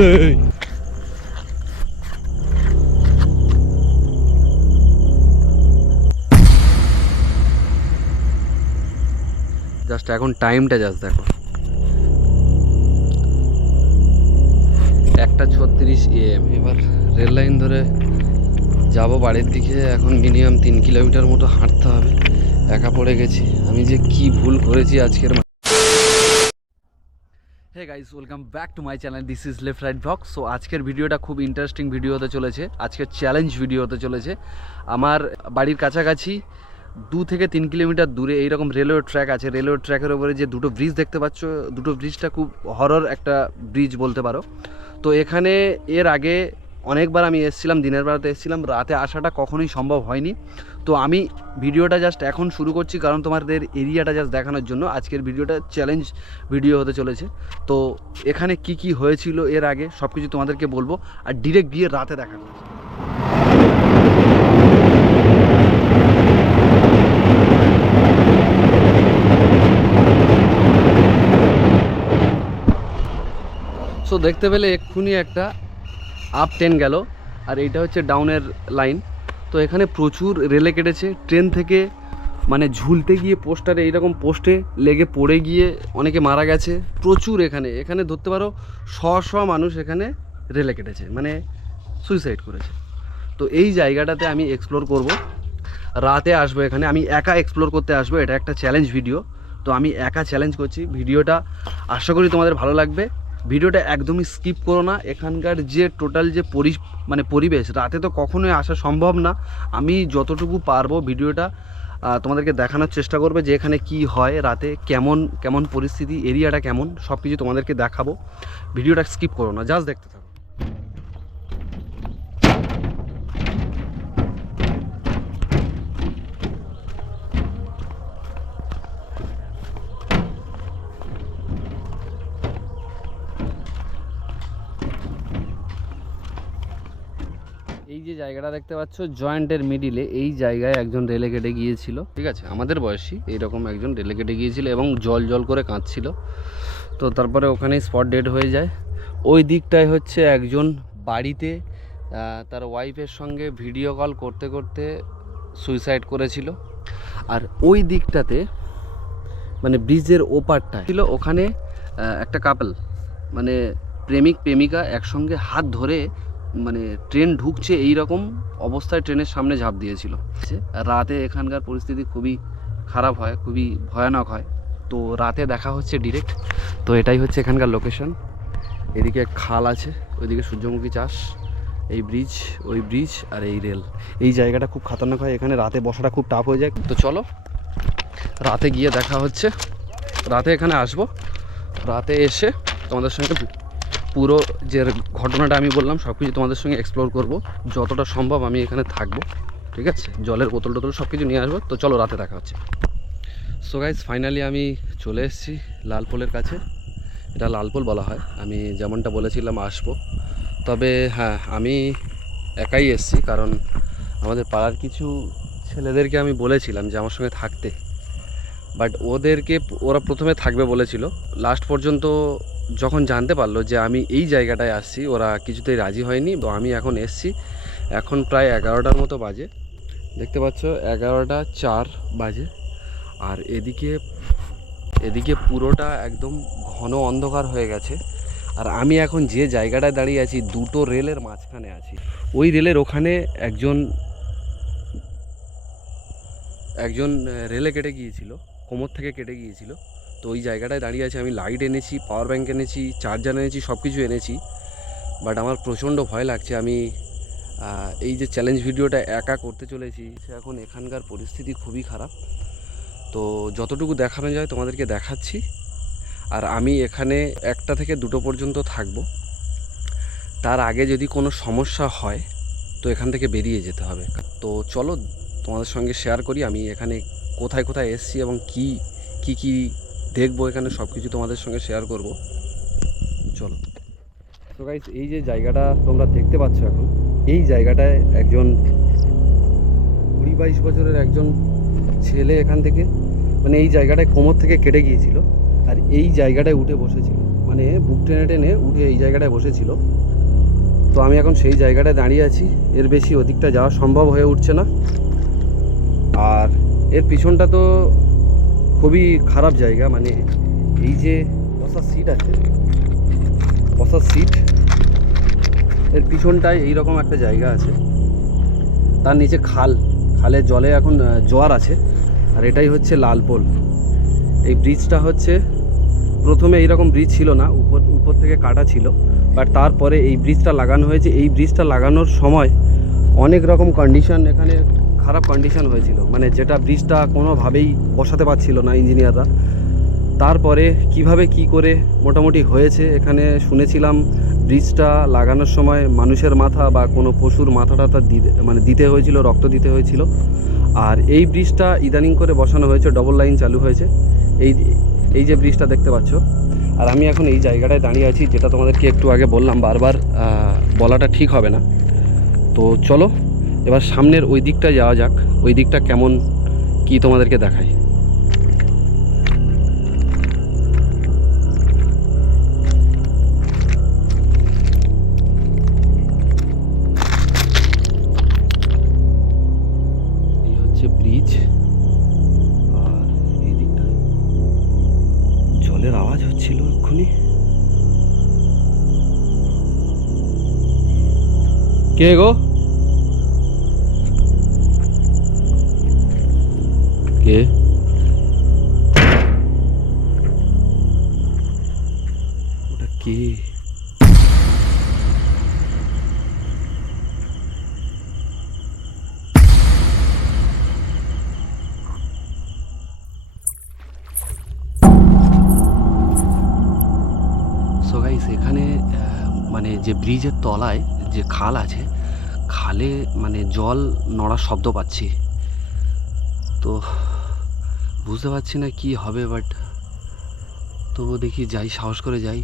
Just এখন টাইমটা just দেখো, 1:36 AM। এবার রেল লাইন ধরে যাব বাড়ির দিকে। এখন মিনিমাম 3 কিলোমিটার মতো হাঁটতে হবে। একা পড়ে গেছি, আমি যে কি ভুল করেছি আজকের। Hey guys, welcome back to my channel, this is left right blog. So আজকের ভিডিওটা খুব ইন্টারেস্টিং ভিডিও হতে চলেছে। আজকের চ্যালেঞ্জ ভিডিও হতে চলেছে। আমার বাড়ির কাছাকাছি 2 থেকে 3 কিলোমিটার দূরে এইরকম রেলওয়ে ট্র্যাক আছে। রেলওয়ে ট্র্যাকের ওপরে যে দুটো ব্রিজ দেখতে পাচ্ছ, দুটো ব্রিজটা খুব হরর একটা ব্রিজ বলতে পারো। তো এখানে এর আগে অনেকবার আমি এসেছিলাম, দিনের বেলাতে এসেছিলাম, রাতে আসাটা কখনোই সম্ভব হয়নি। তো আমি ভিডিওটা জাস্ট এখন শুরু করছি, কারণ তোমাদের এরিয়াটা জাস্ট দেখানোর জন্য। আজকের ভিডিওটা চ্যালেঞ্জ ভিডিও হতে চলেছে। তো এখানে কি কি হয়েছিল এর আগে সব কিছু তোমাদেরকে বলবো, আর ডিরেক্ট গিয়ে রাতে দেখানো। সো দেখতে পেলে এক্ষুনি একটা আপ ট্রেন গেল, আর এইটা হচ্ছে ডাউনের লাইন। তো এখানে প্রচুর রেলে কেটেছে। ট্রেন থেকে মানে ঝুলতে গিয়ে পোস্টারে এইরকম পোস্টে লেগে পড়ে গিয়ে অনেকে মারা গেছে। প্রচুর এখানে ধরতে পারো শ মানুষ এখানে রেলে কেটেছে, মানে সুইসাইড করেছে। তো এই জায়গাটাতে আমি এক্সপ্লোর করব, রাতে আসবো এখানে। আমি একা এক্সপ্লোর করতে আসবো, এটা একটা চ্যালেঞ্জ ভিডিও। তো আমি একা চ্যালেঞ্জ করছি। ভিডিওটা আশা করি তোমাদের ভালো লাগবে। ভিডিওটা একদমই স্কিপ করো না। এখানকার যে টোটাল যে পরিবেশ, রাতে তো কখনোই আসা সম্ভব না। আমি যতটুকু পারবো ভিডিওটা তোমাদেরকে দেখানোর চেষ্টা করবে, যে এখানে কি হয় রাতে, কেমন কেমন পরিস্থিতি, এরিয়াটা কেমন, সব কিছু তোমাদেরকে দেখাবো। ভিডিওটা স্কিপ করো না, জাস্ট দেখতে থাকো। এই যে জায়গাটা দেখতে পাচ্ছ জয়েন্টের মিডিলে, এই জায়গায় একজন রেলে কেটে গিয়েছিল। ঠিক আছে, আমাদের বয়সী এইরকম একজন রেলে কেটে গিয়েছিল এবং জল জল করে কাঁদছিল। তো তারপরে ওখানেই স্পট ডেড হয়ে যায়। ওই দিকটায় হচ্ছে একজন বাড়িতে তার ওয়াইফের সঙ্গে ভিডিও কল করতে করতে সুইসাইড করেছিল। আর ওই দিকটাতে মানে ব্রিজের ওপারটা ছিল, ওখানে একটা কাপল মানে প্রেমিক প্রেমিকা একসঙ্গে হাত ধরে মানে ট্রেন ঢুকছে এই রকম অবস্থায় ট্রেনের সামনে ঝাঁপ দিয়েছিল। রাতে এখানকার পরিস্থিতি খুবই খারাপ হয়, খুবই ভয়ানক হয়। তো রাতে দেখা হচ্ছে ডিরেক্ট। তো এটাই হচ্ছে এখানকার লোকেশন। এদিকে খাল আছে, ওইদিকে সূর্যমুখী চাষ, এই ব্রিজ, ওই ব্রিজ, আর এই রেল। এই জায়গাটা খুব খতরনাক হয়, এখানে রাতে বসাটা খুব টাফ হয়ে যায়। তো চলো রাতে গিয়ে দেখা হচ্ছে। রাতে এখানে আসবো, রাতে এসে তোমাদের সঙ্গে পুরো যে ঘটনাটা আমি বললাম সব কিছু তোমাদের সঙ্গে এক্সপ্লোর করব। যতটা সম্ভব আমি এখানে থাকবো, ঠিক আছে। জলের বোতল টোতল সব কিছু নিয়ে আসবো। তো চলো রাতে দেখা হচ্ছে। সো গাইজ, ফাইনালি আমি চলে এসেছি লালপোলের কাছে। এটা লালপোল বলা হয়, আমি যেমনটা বলেছিলাম আসবো। তবে হ্যাঁ, আমি একাই এসেছি, কারণ আমাদের পাড়ার কিছু ছেলেদেরকে আমি বলেছিলাম যে আমার সঙ্গে থাকতে, বাট ওরা প্রথমে থাকবে বলেছিল। লাস্ট পর্যন্ত যখন জানতে পারলো যে আমি এই জায়গাটায় আসছি, ওরা কিছুতেই রাজি হয়নি। তো আমি এখন এসছি, এখন প্রায় 11টার মতো বাজে। দেখতে পাচ্ছ 11:04 বাজে। আর এদিকে পুরোটা একদম ঘন অন্ধকার হয়ে গেছে। আর আমি এখন যে জায়গাটায় দাঁড়িয়ে আছি, দুটো রেলের মাঝখানে আছি। ওই রেলের ওখানে একজন রেলে কেটে গিয়েছিল, কোমর থেকে কেটে গিয়েছিল। তো ওই জায়গাটায় দাঁড়িয়ে আছি। আমি লাইট এনেছি, পাওয়ার ব্যাঙ্ক এনেছি, চার্জার এনেছি, সব কিছু এনেছি। বাট আমার প্রচণ্ড ভয় লাগছে। আমি এই যে চ্যালেঞ্জ ভিডিওটা একা করতে চলেছি, এখন এখানকার পরিস্থিতি খুবই খারাপ। তো যতটুকু দেখানো যায় তোমাদেরকে দেখাচ্ছি। আর আমি এখানে 1টা থেকে 2টো পর্যন্ত থাকবো। তার আগে যদি কোনো সমস্যা হয় তো এখান থেকে বেরিয়ে যেতে হবে। তো চলো তোমাদের সঙ্গে শেয়ার করি আমি এখানে কোথায় কোথায় এসেছি এবং কি কি দেখবো। এখানে সব কিছু তোমাদের সঙ্গে শেয়ার করব। চলো। তো গাইস, এই যে জায়গাটা তোমরা দেখতে পাচ্ছ এখন, এই জায়গাটায় একজন 20-22 বছরের একজন ছেলে এখান থেকে মানে এই জায়গাটায় কোমর থেকে কেটে গিয়েছিল, আর এই জায়গাটায় উঠে বসেছিল। মানে মানে বুক টেনে টেনে উঠে এই জায়গাটায় বসেছিল। তো আমি এখন সেই জায়গাটায় দাঁড়িয়ে আছি, এর বেশি ওদিকটা যাওয়া সম্ভব হয়ে উঠছে না। আর এর পিছনটা তো খুবই খারাপ জায়গা, মানে এই যে বসার সিট আছে, বসার সিট, এর পিছনটায় এইরকম একটা জায়গা আছে, তার নিচে খালের জলে এখন জোয়ার আছে। আর এটাই হচ্ছে লালপোল। এই ব্রিজটা হচ্ছে প্রথমে এইরকম ব্রিজ ছিল না, উপর থেকে কাটা ছিল, বাট তারপরে এই ব্রিজটা লাগানো হয়েছে। এই ব্রিজটা লাগানোর সময় অনেক রকম কন্ডিশন, এখানে খারাপ কন্ডিশন হয়েছিল, মানে যেটা ব্রিজটা কোনোভাবেই বসাতে পারছিল না ইঞ্জিনিয়াররা। তারপরে কিভাবে কি করে মোটামুটি হয়েছে, এখানে শুনেছিলাম ব্রিজটা লাগানোর সময় মানুষের মাথা বা কোনো পশুর মাথাটা দিতে হয়েছিল, রক্ত দিতে হয়েছিল। আর এই ব্রিজটা ইদানিং করে বসানো হয়েছে, ডবল লাইন চালু হয়েছে, এই যে ব্রিজটা দেখতে পাচ্ছ। আর আমি এখন এই জায়গাটায় দাঁড়িয়ে আছি, যেটা তোমাদেরকে একটু আগে বললাম, বারবার বলাটা ঠিক হবে না। তো চলো এবার সামনের ওই দিকটা যাওয়া যাক, ওই দিকটা কেমন কি তোমাদেরকে দেখাই। এই হচ্ছে ব্রিজ, আর এই দিকটা জলের আওয়াজ হচ্ছিল এক্ষুনি। কে গো? কে? ওটা কে? সো গাইস, এখানে মানে যে ব্রিজের তলায় যে খাল আছে, খালে মানে জল নড়ার শব্দ পাচ্ছি। তো বুঝতে পারছি না কি হবে, বাট তবু দেখি যাই, সাহস করে যাই।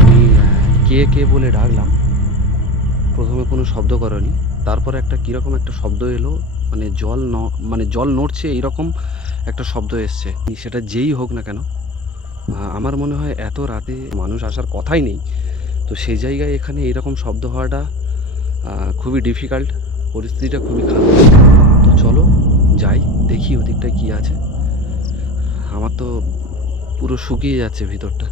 আমি কে কে বলে ডাকলাম, প্রথমে কোনো শব্দ করেনি, তারপরে একটা কীরকম একটা শব্দ এলো, মানে জল নড়ছে এইরকম একটা শব্দ এসছে। সেটা যেই হোক না কেন, আমার মনে হয় এত রাতে মানুষ আসার কথাই নেই, তো সেই জায়গায় এখানে এইরকম শব্দ হওয়াটা খুবই ডিফিকাল্ট, পরিস্থিতিটা খুবই খারাপ। তো চলো যাই, দেখি ওদিকটা কি আছে। আমার তো পুরো শুকিয়ে যাচ্ছে ভিতরটা।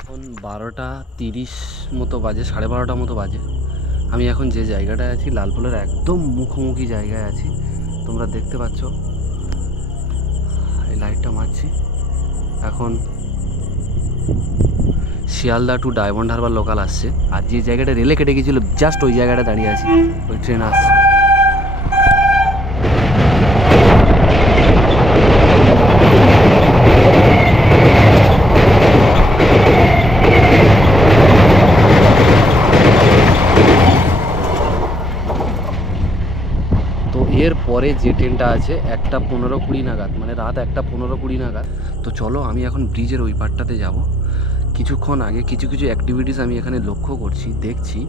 এখন 12:30 মতো বাজে, 12:30 মতো বাজে। আমি এখন যে জায়গাটায় আছি, লালপোলের একদম মুখোমুখি জায়গায় আছি, তোমরা দেখতে পাচ্ছ। এই লাইটটা মারছি। এখন Sealdah to diamond Harbour local আসছে, আর যে জায়গাটা রেলে কেটে গিয়েছিল জাস্ট ওই জায়গাটা দাঁড়িয়ে আছি, ওই ট্রেন আসছে। এর পরে যে ট্রেনটা আছে 1:15-20 নাগাদ, মানে রাত 1:15-20 নাগাদ। তো চলো আমি এখন ব্রিজের ওই পারটাতে যাব। কিছুক্ষণ আগে কিছু অ্যাক্টিভিটিস আমি এখানে লক্ষ্য করছি, দেখছি।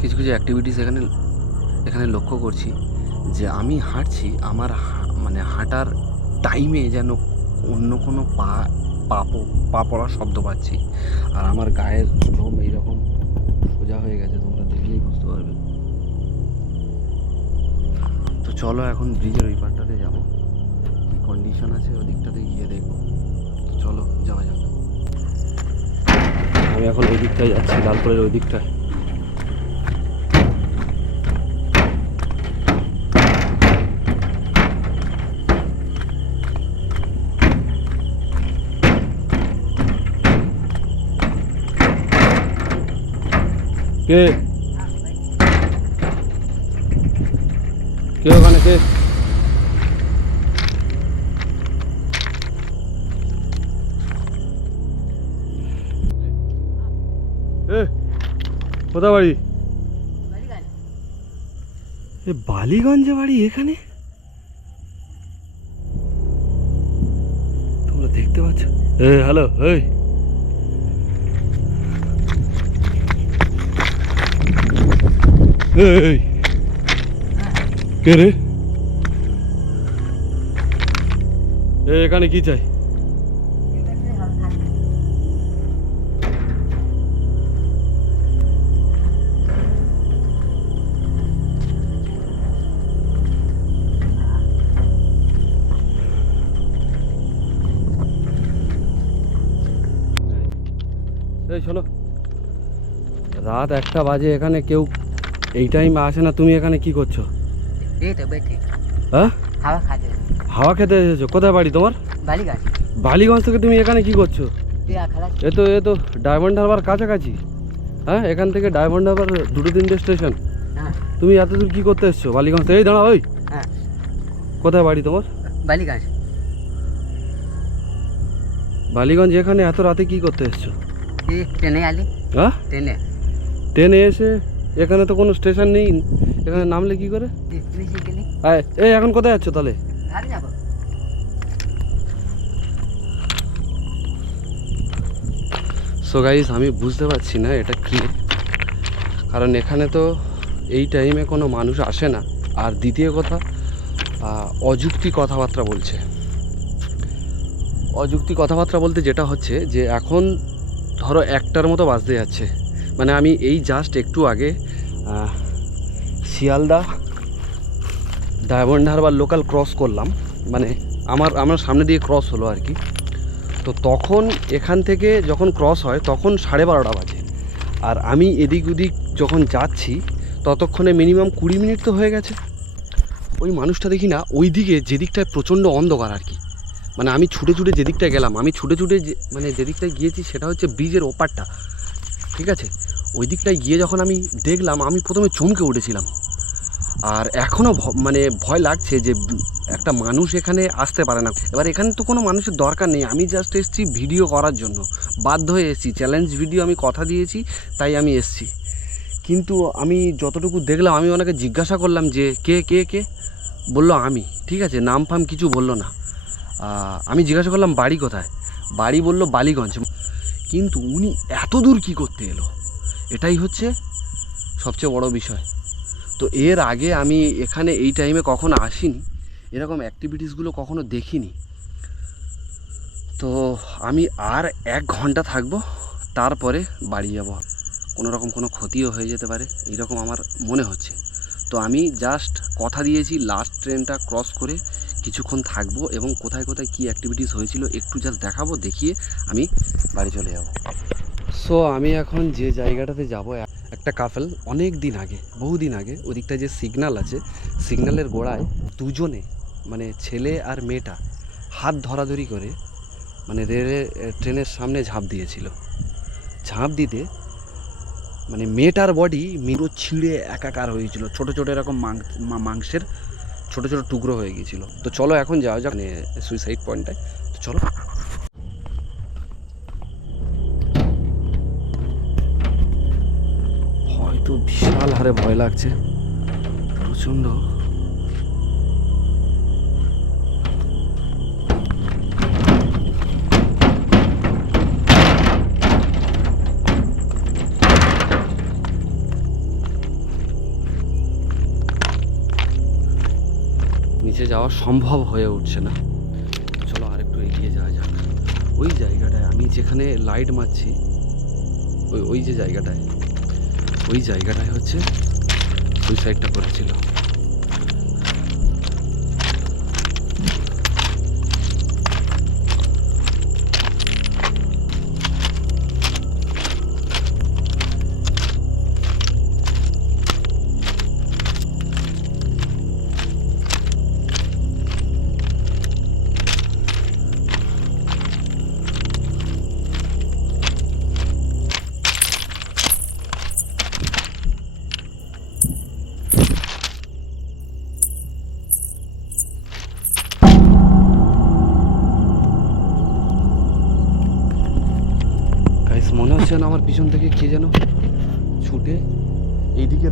কিছু অ্যাক্টিভিটিস এখানে লক্ষ্য করছি, যে আমি হাঁটছি, আমার মানে হাঁটার টাইমে যেন অন্য কোনো পা পড়ার শব্দ পাচ্ছি, আর আমার গায়ের লোম এইরকম সোজা হয়ে গেছে, তোমরা দেখলেই বুঝতে পারবে। তো চলো এখন ব্রিজের ওই পারটাতে যাবো, কি কন্ডিশন আছে ওদিকটাতে গিয়ে দেখবো। তো চলো যাওয়া যাক। আমি এখন ওই দিকটায় যাচ্ছি, লালপুরের ওই দিকটায়। কে কে ওখানে কে? কোথায় বাড়ি? এ বালিগঞ্জে বাড়ি এখানে? তোমরা দেখতে পাচ্ছ? হ্যালো, এই এই কে রে? এখানে কি চাই? এই শোনো, রাত 1টা বাজে, এখানে কেউ এই টাইমে আসে না। তুমি এখানে কি করছো? এই তো বেঠে হ্যাঁ, হাওয়া খাতে। হাওয়া খেতে এসেছো? কোথায় বাড়ি তোমার? বালিগঞ্জ। বালিগঞ্জ থেকে তুমি এখানে কি করছো? বিয়া খেলা। এ তো ডায়মন্ড হারবার কাছাকাছি। হ্যাঁ, এখান থেকে ডায়মন্ড হারবার 2-3টে স্টেশন। হ্যাঁ। তুমি এত দূর কি করতে এসছো বালিগঞ্জ থেকে? এই দাঁড়া, ওই হ্যাঁ। কোথায় বাড়ি তোমার? বালিগঞ্জ। বালিগঞ্জ এখানে এত রাতে কি করতে এসছো? এই ট্রেনে আলি। হ্যাঁ, ট্রেনে এসে এখানে তো কোনো স্টেশন নেই, এখানে নামলে কি করে? এই এখন কোথায় যাচ্ছ তাহলে? ঘাট যাব। সো গাইস, আমি বুঝতে পারছি না এটা কি, কারণ এখানে তো এই টাইমে কোনো মানুষ আসে না। আর দ্বিতীয় কথা, অযুক্তি কথাবার্তা বলছে। অযুক্তি কথাবার্তা বলতে যেটা হচ্ছে যে এখন ধরো 1টার মতো বাজতে যাচ্ছে, মানে আমি এই জাস্ট একটু আগে Sealdah diamond Harbour local cross করলাম, মানে আমার সামনে দিয়ে ক্রস হলো আর কি। তো তখন এখান থেকে যখন ক্রস হয় তখন 12:30 বাজে, আর আমি এদিক ওদিক যখন যাচ্ছি ততক্ষণে মিনিমাম 20 মিনিট তো হয়ে গেছে। ওই মানুষটা দেখি না ওই দিকে, যেদিকটায় প্রচণ্ড অন্ধকার আর কি, মানে আমি ছুটে ছুটে যেদিকটায় গেলাম, আমি ছুটে ছুটে মানে যেদিকটায় গিয়েছি সেটা হচ্ছে ব্রিজের ওপারটা, ঠিক আছে? ওই দিকটায় গিয়ে যখন আমি দেখলাম, আমি প্রথমে চমকে উঠেছিলাম। আর এখনও মানে ভয় লাগছে যে একটা মানুষ এখানে আসতে পারে না। এবার এখানে তো কোনো মানুষের দরকার নেই, আমি জাস্ট এসেছি ভিডিও করার জন্য, বাধ্য হয়ে এসেছি। চ্যালেঞ্জ ভিডিও আমি কথা দিয়েছি, তাই আমি এসেছি। কিন্তু আমি যতটুকু দেখলাম, আমি ওনাকে জিজ্ঞাসা করলাম যে কে কে কে, বললো আমি, ঠিক আছে, নাম ফাম কিছু বললো না। আমি জিজ্ঞাসা করলাম বাড়ি কোথায়, বাড়ি বললো বালিগঞ্জ। কিন্তু উনি এত দূর কী করতে এলো, এটাই হচ্ছে সবচেয়ে বড় বিষয়। তো এর আগে আমি এখানে এই টাইমে কখনো আসিনি, এরকম অ্যাক্টিভিটিসগুলো কখনো দেখিনি। তো আমি আর 1 ঘন্টা থাকবো, তারপরে বাড়ি যাব। কোনো রকম কোনো ক্ষতিও হয়ে যেতে পারে এইরকম আমার মনে হচ্ছে। তো আমি জাস্ট কথা দিয়েছি লাস্ট ট্রেনটা ক্রস করে কিছুক্ষণ থাকবো, এবং কোথায় কোথায় কী অ্যাক্টিভিটিস হয়েছিল একটু জাস্ট দেখাবো, দেখিয়ে আমি বাড়ি চলে যাব। সো আমি এখন যে জায়গাটাতে যাব, একটা কাপল অনেক দিন আগে, বহুদিন আগে, ওদিকটা যে সিগন্যাল আছে, সিগন্যালের গোড়ায় দুজনে, মানে ছেলে আর মেয়েটা হাত ধরাধরি করে মানে ট্রেনের সামনে ঝাঁপ দিয়েছিল। ঝাঁপ দিতে মানে মেয়েটার বডি মেরো ছিঁড়ে একাকার হয়েছিল, ছোট ছোট এরকম মাংসের ছোট ছোট টুকরো হয়ে গিয়েছিল। তো চলো এখন যাওয়া যাক মানে সুইসাইড পয়েন্টটায়। তো চলো। হয়তো বিশাল হারে ভয় লাগছে, প্রচণ্ড। নিচে যাওয়া সম্ভব হয়ে উঠছে না। চলো আরেকটু এগিয়ে যাওয়া যাক। ওই জায়গাটায় আমি যেখানে লাইট মারছি, ওই যে জায়গাটায়, ওই জায়গাটায় হচ্ছে সুইসাইডটা করেছিল। মনে হচ্ছে না আমার পিছন থেকে কে যেন ছুটে উঠে এইদিকে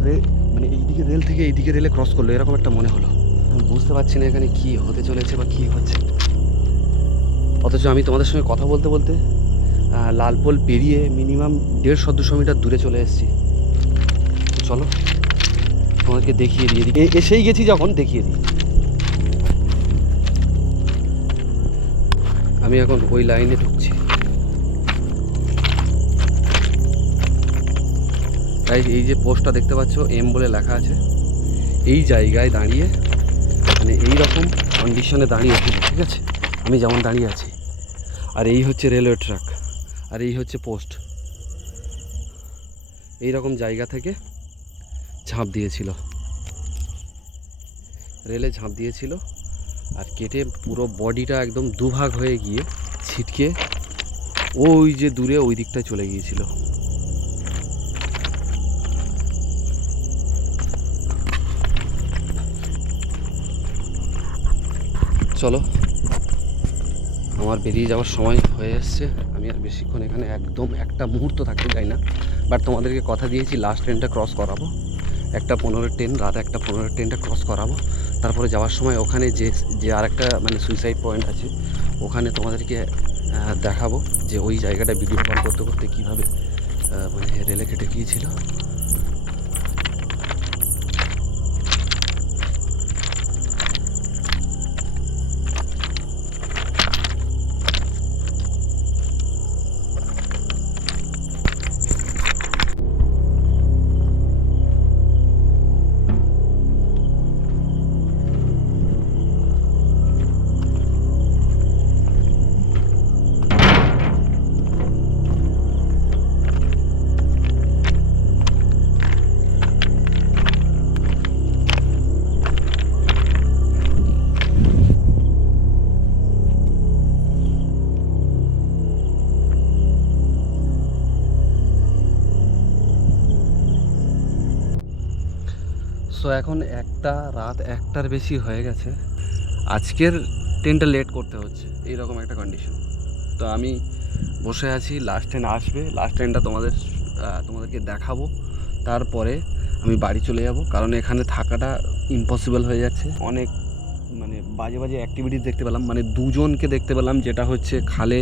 মানে এইদিকে রেল থেকে এইদিকে রেলে ক্রস করলো, এরকম একটা মনে হলো। আমি বুঝতে পারছি না এখানে কি হতে চলেছে বা কি হচ্ছে। অথচ আমি তোমাদের সঙ্গে কথা বলতে বলতে লালপোল পেরিয়ে মিনিমাম 150-200 মিটার দূরে চলে এসেছি। চলো তোমাদেরকে দেখিয়ে দিয়ে দিই, এসেই গেছি যখন দেখিয়ে দিই। আমি এখন ওই লাইনে ঢুকছি। তাই এই যে পোস্টটা দেখতে পাচ্ছ এম বলে লেখা আছে, এই জায়গায় দাঁড়িয়ে মানে এই রকম কন্ডিশনে দাঁড়িয়েছিল, ঠিক আছে, আমি যেমন দাঁড়িয়ে আছি। আর এই হচ্ছে রেলওয়ে ট্র্যাক, আর এই হচ্ছে পোস্ট। এই রকম জায়গা থেকে ঝাঁপ দিয়েছিল, রেলে ঝাঁপ দিয়েছিল, আর কেটে পুরো বডিটা একদম দুভাগ হয়ে গিয়ে ছিটকে ওই যে দূরে ওই দিকটায় চলে গিয়েছিল। চলো, আমার বেরিয়ে যাওয়ার সময় হয়ে এসছে। আমি আর বেশিক্ষণ এখানে একদম একটা মুহূর্ত থাকতে চাই না। বাট তোমাদেরকে কথা দিয়েছি লাস্ট ট্রেনটা ক্রস করাবো, 1:15 ট্রেন, রাত 1:15 ট্রেনটা ক্রস করাবো। তারপরে যাওয়ার সময় ওখানে যে আরেকটা মানে সুইসাইড পয়েন্ট আছে, ওখানে তোমাদেরকে দেখাবো যে ওই জায়গাটা ভিডিও কল করতে করতে কীভাবে মানে রেলে কেটে গিয়েছিল। সো এখন রাত 1টার বেশি হয়ে গেছে। আজকের ট্রেনটা লেট করতে হচ্ছে, এইরকম একটা কন্ডিশন। তো আমি বসে আছি, লাস্ট ট্রেন আসবে, লাস্ট ট্রেনটা তোমাদেরকে দেখাবো। তারপরে আমি বাড়ি চলে যাব, কারণ এখানে থাকাটা ইম্পসিবল হয়ে যাচ্ছে। অনেক মানে বাজে বাজে অ্যাক্টিভিটিস দেখতে পেলাম, মানে দুজনকে দেখতে পেলাম, যেটা হচ্ছে খালে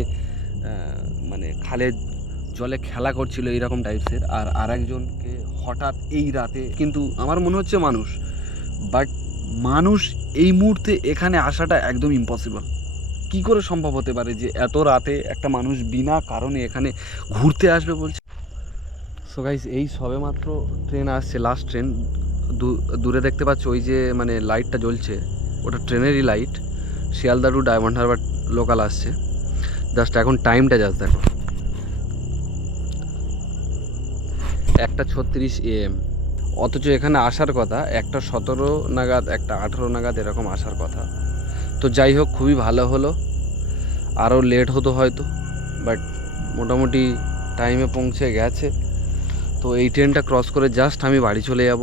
জলে খেলা করছিল এইরকম টাইপসের, আর আরেকজনকে হঠাৎ এই রাতে, কিন্তু আমার মনে হচ্ছে মানুষ এই মুহূর্তে এখানে আসাটা একদম ইম্পসিবল। কি করে সম্ভব হতে পারে যে এত রাতে একটা মানুষ বিনা কারণে এখানে ঘুরতে আসবে বলছে। সো গাইস, এই সবে মাত্র ট্রেন আসছে, লাস্ট ট্রেন। দূরে দেখতে পাচ্ছ ওই যে মানে লাইটটা জ্বলছে, ওটা ট্রেনেরই light. Sealdah to diamond Harbour local আসছে। জাস্ট এখন টাইমটা জাস্ট দেখো, 1:36 AM। অথচ এখানে আসার কথা 1:17 নাগাদ, 1:18 নাগাদ এরকম আসার কথা। তো যাই হোক, খুবই ভালো হলো, আরও লেট হতো হয়তো, বাট মোটামুটি টাইমে পৌঁছে গেছে। তো এই ট্রেনটা ক্রস করে জাস্ট আমি বাড়ি চলে যাব।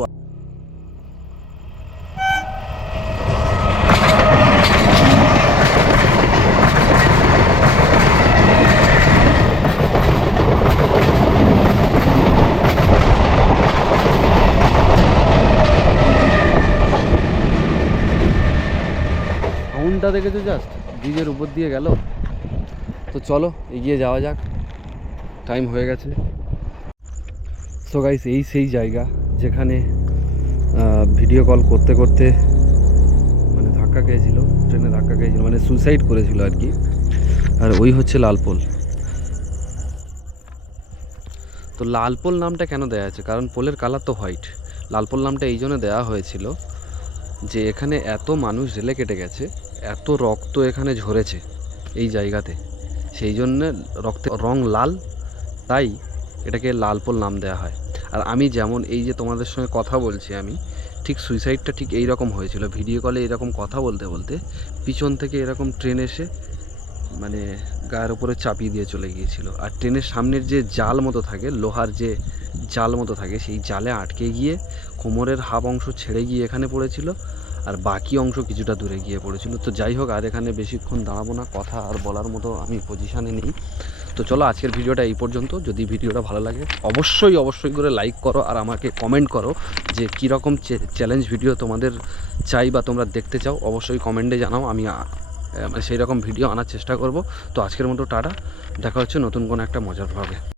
সাউন্ডটা দেখেছো জাস্ট, ব্রিজের উপর দিয়ে গেল। তো চলো এগিয়ে যাওয়া যাক, টাইম হয়ে গেছে। সো গাইস, এই সেই জায়গা যেখানে ভিডিও কল করতে করতে মানে ধাক্কা খেয়েছিল, ট্রেনে ধাক্কা খেয়েছিল, মানে সুইসাইড করেছিল আর কি। আর ওই হচ্ছে লালপোল। তো লালপোল নামটা কেন দেওয়া আছে, কারণ পোলের কালার তো হোয়াইট। লালপোল নামটা এই জন্য দেওয়া হয়েছিল যে এখানে এত মানুষ রেলে কেটে গেছে, এত রক্ত এখানে ঝরেছে এই জায়গাতে, সেই জন্য রক্তের রং লাল, তাই এটাকে লালপোল নাম দেওয়া হয়। আর আমি যেমন এই যে তোমাদের সঙ্গে কথা বলছি, আমি ঠিক সুইসাইডটা ঠিক এই রকম হয়েছিল। ভিডিও কলে এরকম কথা বলতে বলতে পিছন থেকে এরকম ট্রেন এসে মানে গায়ের উপরে চাপিয়ে দিয়ে চলে গিয়েছিল। আর ট্রেনের সামনের যে জাল মতো থাকে, লোহার যে জাল মতো থাকে, সেই জালে আটকে গিয়ে কোমরের হাফ অংশ ছেড়ে গিয়ে এখানে পড়েছিল। আর বাকি অংশ কিছুটা দূরে গিয়ে পড়েছিল। তো যাই হোক, আর এখানে বেশিক্ষণ দাঁড়াবো না, কথা আর বলার মতো আমি পজিশানে নেই। তো চলো আজকের ভিডিওটা এই পর্যন্ত। যদি ভিডিওটা ভালো লাগে অবশ্যই করে লাইক করো আর আমাকে কমেন্ট করো যে কীরকম চ্যালেঞ্জ ভিডিও তোমাদের চাই বা তোমরা দেখতে চাও। অবশ্যই কমেন্টে জানাও, আমি সেই রকম ভিডিও আনার চেষ্টা করব। তো আজকের মতো টাটা, দেখা হচ্ছে নতুন কোনো একটা মজার ভাবে।